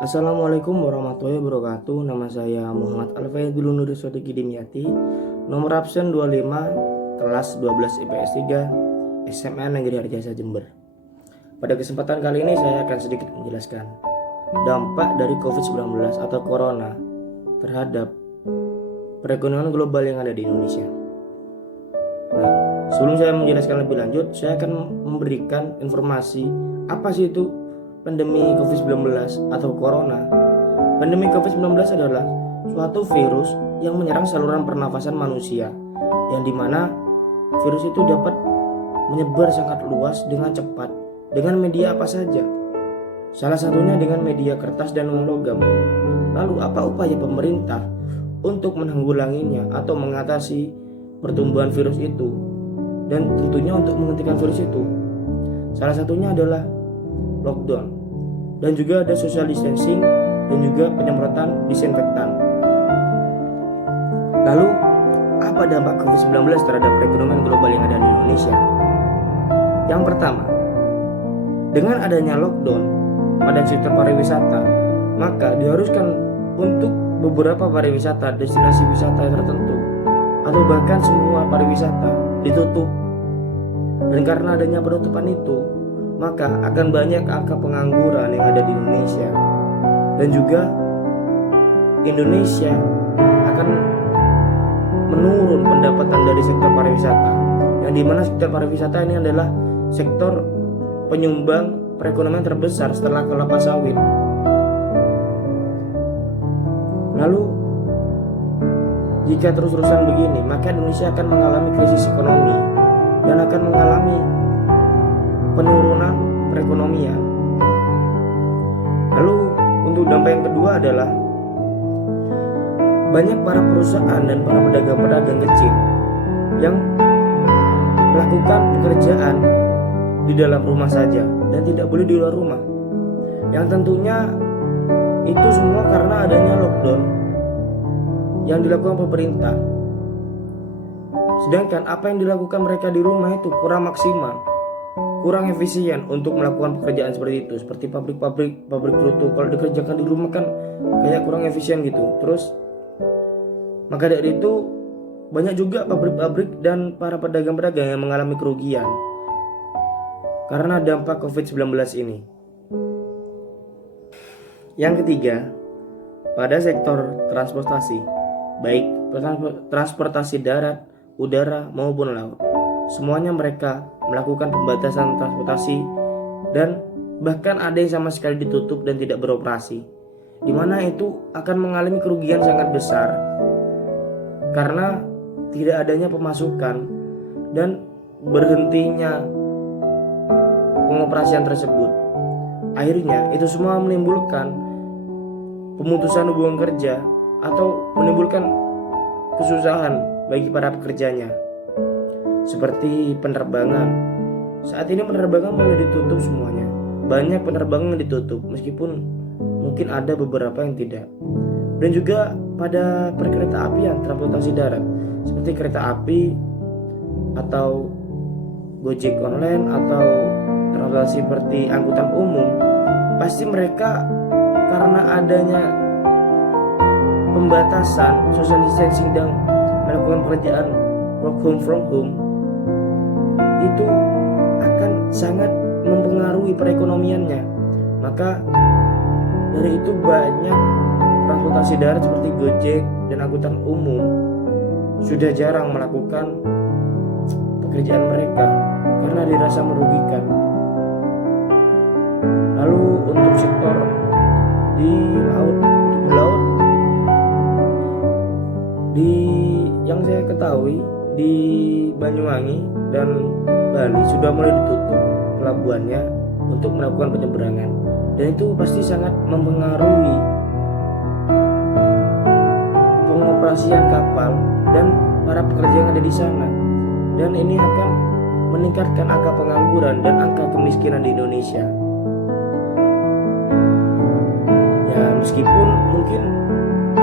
Assalamualaikum warahmatullahi wabarakatuh. Nama saya Muhammad Alfaidul Nur Sodiki Dimyati. Nomor absen 25, kelas 12 IPS 3, SMA Negeri Harjasa Jember. Pada kesempatan kali ini saya akan sedikit menjelaskan dampak dari COVID-19 atau Corona terhadap perekonomian global yang ada di Indonesia. Nah, sebelum saya menjelaskan lebih lanjut, saya akan memberikan informasi apa sih itu pandemi COVID-19 atau Corona. Pandemi COVID-19 adalah suatu virus yang menyerang saluran pernafasan manusia, yang dimana virus itu dapat menyebar sangat luas dengan cepat dengan media apa saja. Salah satunya dengan media kertas dan uang logam. Lalu apa upaya pemerintah untuk menanggulanginya atau mengatasi pertumbuhan virus itu? Dan tentunya untuk menghentikan virus itu, salah satunya adalah lockdown, dan juga ada social distancing dan juga penyemprotan disinfektan. Lalu apa dampak COVID-19 terhadap perekonomian global yang ada di Indonesia? Yang pertama, dengan adanya lockdown pada sektor pariwisata, maka diharuskan untuk beberapa pariwisata destinasi wisata tertentu atau bahkan semua pariwisata ditutup. Dan karena adanya penutupan itu, maka akan banyak angka pengangguran yang ada di Indonesia. Dan juga Indonesia akan menurun pendapatan dari sektor pariwisata, yang dimana sektor pariwisata ini adalah sektor penyumbang perekonomian terbesar setelah kelapa sawit. Lalu jika terus-terusan begini, maka Indonesia akan mengalami krisis ekonomi dan akan mengalami penurunan perekonomian. Lalu untuk dampak yang kedua adalah banyak para perusahaan dan para pedagang-pedagang kecil yang melakukan pekerjaan di dalam rumah saja dan tidak boleh di luar rumah, yang tentunya itu semua karena adanya lockdown yang dilakukan pemerintah. Sedangkan apa yang dilakukan mereka di rumah itu kurang maksimal, kurang efisien untuk melakukan pekerjaan seperti itu. Seperti pabrik foto, kalau dikerjakan di rumah kan kayak kurang efisien gitu. Terus maka dari itu banyak juga pabrik-pabrik dan para pedagang-pedagang yang mengalami kerugian karena dampak COVID-19 ini. Yang ketiga, pada sektor transportasi, baik transportasi darat, udara maupun laut, semuanya mereka melakukan pembatasan transportasi dan bahkan ada yang sama sekali ditutup dan tidak beroperasi, di mana itu akan mengalami kerugian sangat besar karena tidak adanya pemasukan dan berhentinya pengoperasian tersebut. Akhirnya itu semua menimbulkan pemutusan hubungan kerja atau menimbulkan kesusahan bagi para pekerjanya. Seperti penerbangan, saat ini penerbangan mulai ditutup semuanya. Banyak penerbangan yang ditutup, meskipun mungkin ada beberapa yang tidak. Dan juga pada perkereta apian, transportasi darat, seperti kereta api atau Gojek online atau transportasi seperti angkutan umum, pasti mereka karena adanya pembatasan social distancing dan melakukan pekerjaan work home from home, itu akan sangat mempengaruhi perekonomiannya. Maka dari itu banyak transportasi darat seperti Gojek dan angkutan umum sudah jarang melakukan pekerjaan mereka karena dirasa merugikan. Lalu untuk sektor di laut, yang saya ketahui di Banyuwangi dan Bali sudah mulai ditutup pelabuhannya untuk melakukan penyeberangan, dan itu pasti sangat mempengaruhi pengoperasian kapal dan para pekerja yang ada di sana, dan ini akan meningkatkan angka pengangguran dan angka kemiskinan di Indonesia. Ya, meskipun mungkin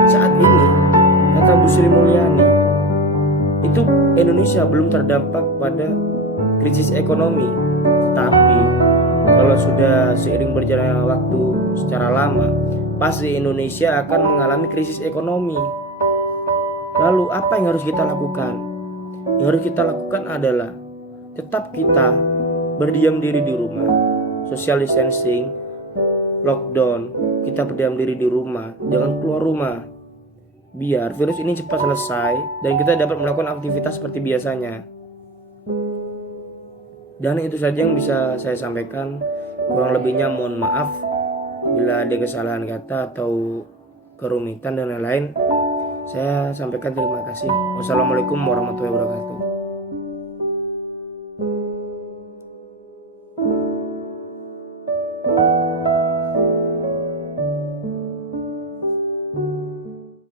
saat ini, kata Bu Sri Mulyani, itu Indonesia belum terdampak pada krisis ekonomi, tapi kalau sudah seiring berjalannya waktu secara lama, pasti Indonesia akan mengalami krisis ekonomi. Lalu apa yang harus kita lakukan? Yang harus kita lakukan adalah tetap kita berdiam diri di rumah, social distancing, lockdown, kita berdiam diri di rumah, jangan keluar rumah, biar virus ini cepat selesai dan kita dapat melakukan aktivitas seperti biasanya. Dan itu saja yang bisa saya sampaikan. Kurang lebihnya mohon maaf bila ada kesalahan kata atau kerumitan dan lain-lain. Saya sampaikan terima kasih. Wassalamualaikum warahmatullahi wabarakatuh.